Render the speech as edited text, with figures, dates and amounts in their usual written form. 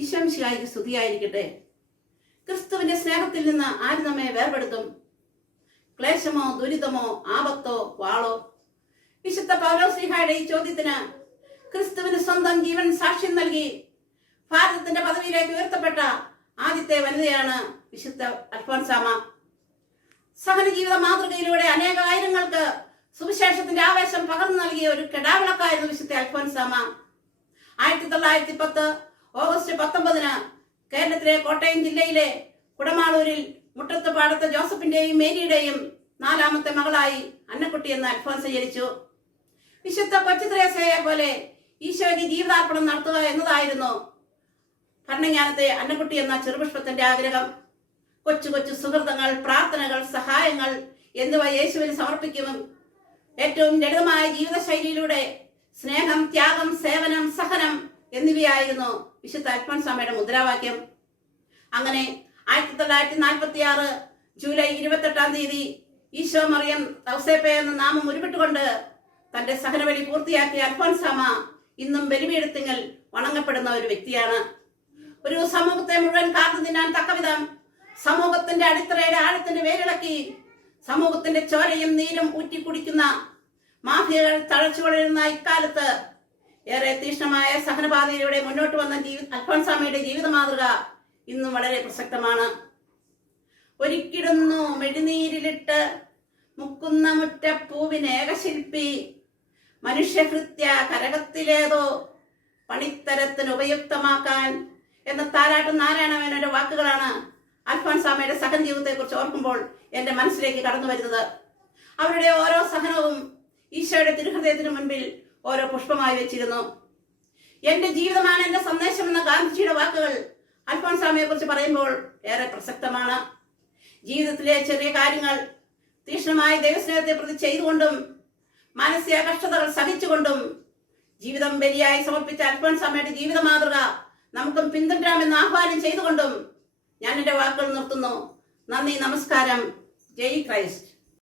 ഈശോമിശിഹായ്ക്ക് സ്തുതിയായിരിക്കട്ടെ. ക്രിസ്തുവിന്റെ സ്നേഹത്തിൽ നിന്ന് ആര് നമ്മെ വേർപെടുത്തും? ക്ലേശമോ, ദുരിതമോ, ആപത്തോ, വാളോ? വിശുദ്ധ പൗലോസ്ലീഹായുടെ ഈ ചോദ്യത്തിന് ക്രിസ്തുവിന് സ്വന്തം ജീവൻ സാക്ഷ്യം നൽകി ഭാരതത്തിന്റെ പദവിയിലേക്ക് ഉയർത്തപ്പെട്ട ആദ്യത്തെ വനിതയാണ് വിശുദ്ധ അൽഫോൻസാമ. സഹന ജീവിത മാതൃകയിലൂടെ അനേകായിരങ്ങൾക്ക് സുവിശേഷത്തിന്റെ ആവേശം പകർന്നു നൽകിയ ഒരു കെടാവിളക്കായിരുന്നു വിശുദ്ധ അൽഫോൻസാമ. 1910 ഓഗസ്റ്റ് 19 കേരളത്തിലെ കോട്ടയം ജില്ലയിലെ കുടമാളൂരിൽ മുട്ടത്ത് പാടത്ത് ജോസഫിന്റെയും മേരിയുടെയും 4ാമത്തെ മകളായി അന്നക്കുട്ടി എന്ന അൽഫോൻസ ജനിച്ചു. വിശുദ്ധ കൊച്ചു ത്രേസ്യയെ പോലെ ഈശോയ്ക്ക് ജീവിതാർപ്പണം നടത്തുക എന്നതായിരുന്നു ഭരണജ്ഞാനത്തെ അന്നക്കുട്ടി എന്ന ചെറുപുഷ്പത്തിന്റെ ആഗ്രഹം. കൊച്ചു കൊച്ചു സുഹൃതങ്ങൾ, പ്രാർത്ഥനകൾ, സഹായങ്ങൾ എന്നിവ യേശുവിന് സമർപ്പിക്കും. ഏറ്റവും ലളിതമായ ജീവിതശൈലിയിലൂടെ സ്നേഹം, ത്യാഗം, സേവനം, സഹനം എന്നിവയായിരുന്നു വിശുദ്ധ അൽഫോൻസാമയുടെ മുദ്രാവാക്യം. അങ്ങനെ 1946 ജൂലൈ 28 ഈശോ മറിയം ഔസേപ്പ എന്ന നാമം ഉരുവിട്ടുകൊണ്ട് തന്റെ സഹനബലി പൂർത്തിയാക്കിയ അൽഫോൻസാമ ഇന്നും ബലിപീഠത്തിങ്കൽ വണങ്ങപ്പെടുന്ന ഒരു വ്യക്തിയാണ്. ഒരു സമൂഹത്തെ മുഴുവൻ കാത്തു തിന്നാൻ തക്കവിധം സമൂഹത്തിന്റെ അടിത്തറയുടെ ആഴത്തിന്റെ വേരിളക്കി സമൂഹത്തിന്റെ ചോരയും നീരും ഊറ്റിക്കുടിക്കുന്ന മാഫിയകൾ തഴച്ചു വളരുന്ന ഇക്കാലത്ത് ഏറെ തീക്ഷ്ണമായ സഹനപാതയിലൂടെ മുന്നോട്ട് വന്ന അൽഫോൻസാമയുടെ ജീവിത മാതൃക ഇന്നും വളരെ പ്രസക്തമാണ്. ഒരിക്കിടുന്നു മെഴുനീരിലിട്ട് മുക്കുന്ന മുറ്റപ്പൂവിനേകശില്പി, മനുഷ്യകൃത്യ കരകത്തിലേതോ പണിത്തരത്തിന് ഉപയുക്തമാക്കാൻ എന്ന താരാട്ടും നാരായണമേനോന്റെ വാക്കുകളാണ് അൽഫോൻസാമയുടെ സഹന ജീവിതത്തെ കുറിച്ച് ഓർക്കുമ്പോൾ എന്റെ മനസ്സിലേക്ക് കടന്നു വരുന്നത്. അവരുടെ ഓരോ സഹനവും ഈശോയുടെ തിരുഹൃദയത്തിന് മുൻപിൽ ഓരോ പുഷ്പമായി വെച്ചിരുന്നു. എന്റെ ജീവിതമാണ് എന്റെ സന്ദേശം എന്ന ഗാന്ധിജിയുടെ വാക്കുകൾ അൽഫോൻസാമയെ കുറിച്ച് പറയുമ്പോൾ ഏറെ പ്രസക്തമാണ്. ജീവിതത്തിലെ ചെറിയ കാര്യങ്ങൾ തീക്ഷ്ണമായ ദൈവസ്നേഹത്തെ പ്രതി ചെയ്തുകൊണ്ടും മാനസിക കഷ്ടതകൾ സഹിച്ചുകൊണ്ടും ജീവിതം ബലിയായി സമർപ്പിച്ച അൽഫോൻസാമയുടെ ജീവിത മാതൃക നമുക്കും പിന്തുടരാമെന്ന് ആഹ്വാനം ചെയ്തുകൊണ്ടും ഞാൻ എന്റെ വാക്കുകൾ നിർത്തുന്നു. നന്ദി, നമസ്കാരം. ജയ് ക്രൈസ്റ്റ്.